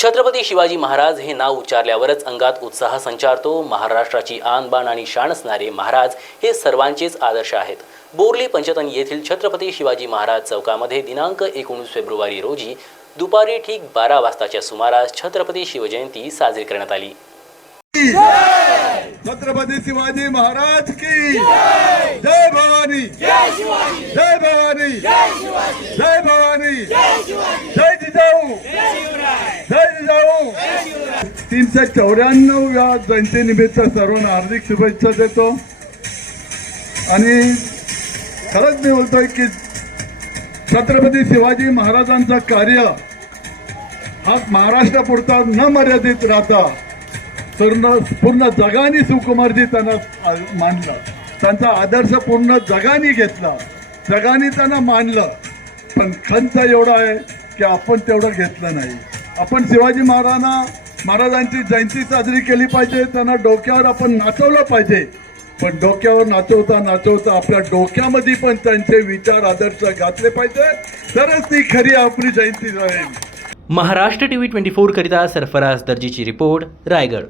छत्रपती शिवाजी महाराज हे नाव उच्चारल्यावरच अंगात उत्साह संचारतो. महाराष्ट्राची आणबाण आणि शान असणारे महाराज हे सर्वांचेच आदर्श आहेत. बोर्ली पंचतन येथील छत्रपती शिवाजी महाराज चौकामध्ये दिनांक एकोणीस फेब्रुवारी रोजी दुपारी ठीक बारा वाजताच्या सुमारास छत्रपती शिवजयंती साजरी करण्यात आली. छत्रपती शिवाजी महाराज की जय भवानी! जय भवानी! जय भवानी! जय जिजाऊ! तीनशे चौऱ्याण्णव या जयंतीनिमित्त सर्वांना हार्दिक शुभेच्छा देतो. आणि खरंच मी बोलतोय की छत्रपती शिवाजी महाराजांचं कार्य हा महाराष्ट्रापुरता न मर्यादित राहता पूर्ण पूर्ण जगाने सुकुमारजी त्यांना मानलं. त्यांचा आदर्श पूर्ण जगाने घेतला. जगाने त्यांना मानलं. पण खंत एवढा आहे की आपण तेवढं घेतलं नाही. आपण शिवाजी महाराजांना महाराजांची जयंती साजरी केली पाहिजे त्यांना डोक्यावर आपण नाचवलं पाहिजे. पण डोक्यावर नाचवता नाचवता आपल्या डोक्यामध्ये पण त्यांचे विचार आदर्श घातले पाहिजे. तरच ती खरी आपली जयंती राहील महाराष्ट्र टीव्ही ट्वेंटी फोर करिता सरफराज दर्जीची रिपोर्ट रायगड.